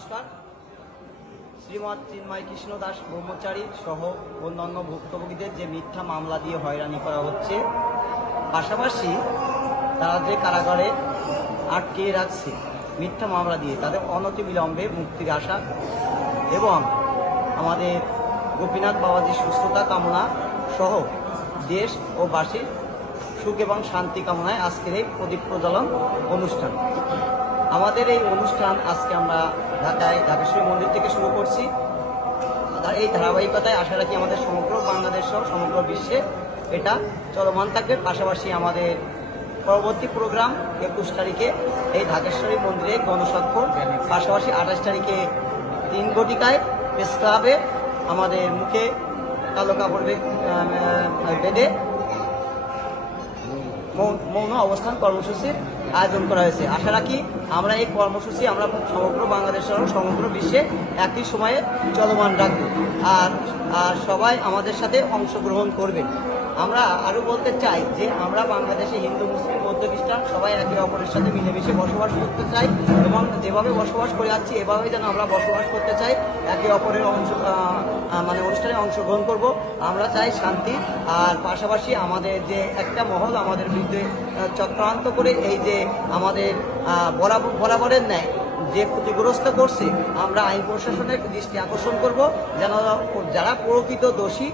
নমস্কার। শ্রীমৎ চিন্ময় কৃষ্ণ দাস ব্রহ্মচারী সহ অন্যান্য ভুক্তভোগীদের যে মিথ্যা মামলা দিয়ে হয়রানি করা হচ্ছে, পাশাপাশি তারা যে কারাগারে আটকে রাখছে মিথ্যা মামলা দিয়ে, তাদের অনতিবিলম্বে মুক্তির আশা এবং আমাদের গোপীনাথ বাবাজির সুস্থতা কামনা সহ দেশ ও বাসীর সুখ এবং শান্তি কামনায় আজকের এই প্রদীপ প্রজ্বলন অনুষ্ঠান। আমাদের এই অনুষ্ঠান আজকে আমরা ঢাকায় ঢাকেশ্বরী মন্দির থেকে শুরু করছি। এই ধারাবাহিকতায় আশা রাখি আমাদের সমগ্র বাংলাদেশ সহ সমগ্র বিশ্বে এটা চলমান থাকবে। পাশাপাশি আমাদের পরবর্তী প্রোগ্রাম 21 তারিখে এই ঢাকেশ্বরী মন্দিরে গণস্বাক্ষর, পাশাপাশি 28 তারিখে 3 ঘটিকায় প্রেস ক্লাবে আমাদের মুখে কালো কাপড় বেঁধে মৌন অবস্থান কর্মসূচির আয়োজন করা হয়েছে। আশা রাখি আমরা এই কর্মসূচি আমরা সমগ্র বাংলাদেশ সহ সমগ্র বিশ্বে একই সময়ে চলমান রাখব, আর সবাই আমাদের সাথে অংশগ্রহণ করবেন। আমরা আরও বলতে চাই যে আমরা বাংলাদেশে হিন্দু, মুসলিম, বৌদ্ধ, খ্রিস্টান সবাই একে অপরের সাথে মিলেমিশে বসবাস করতে চাই এবং যেভাবে বসবাস করে যাচ্ছি এভাবেই যেন আমরা বসবাস করতে চাই, একে অপরের অনুষ্ঠানে অংশগ্রহণ করব। আমরা চাই শান্তি, আর পাশাপাশি আমাদের যে একটা মহল আমাদের বিরুদ্ধে চক্রান্ত করে এই যে আমাদের বরাবরের ন্যায় যে ক্ষতিগ্রস্ত করছে, আমরা আইন প্রশাসনের দৃষ্টি আকর্ষণ করব যেন যারা প্রকৃত দোষী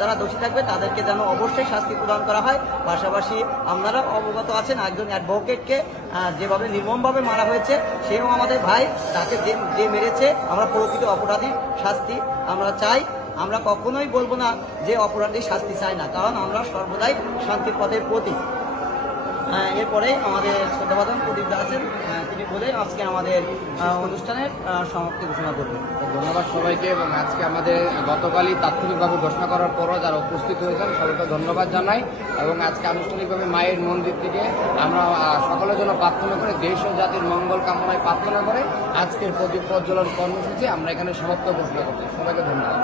যারা দোষী থাকবে তাদেরকে যেন অবশ্যই শাস্তি প্রদান করা হয়। পাশাপাশি আপনারা অবগত আছেন একজন অ্যাডভোকেটকে যেভাবে নির্মমভাবে মারা হয়েছে, সেও আমাদের ভাই, তাকে যে মেরেছে আমরা প্রকৃত অপরাধীর শাস্তি আমরা চাই। আমরা কখনোই বলবো না যে অপরাধীর শাস্তি চাই না, কারণ আমরা সর্বদাই শান্তির পথের প্রতীক। এরপরে আমাদের শ্রদ্ধাভাজন প্রদীপ দা আছেন, তিনি বলে আজকে আমাদের অনুষ্ঠানের সমাপ্তি ঘোষণা করবেন। ধন্যবাদ সবাইকে। এবং আজকে আমাদের গতকালই তাৎক্ষণিকভাবে ঘোষণা করার পরও যারা উপস্থিত হয়েছেন সবাইকে ধন্যবাদ জানাই। এবং আজকে আনুষ্ঠানিকভাবে মায়ের মন্দির থেকে আমরা সকলের জন্য প্রার্থনা করে, দেশ ও জাতির মঙ্গল কামনায় প্রার্থনা করে আজকের প্রদীপ প্রজ্বলন কর্মসূচি আমরা এখানে সমাপ্ত ঘোষণা করছি। সবাইকে ধন্যবাদ।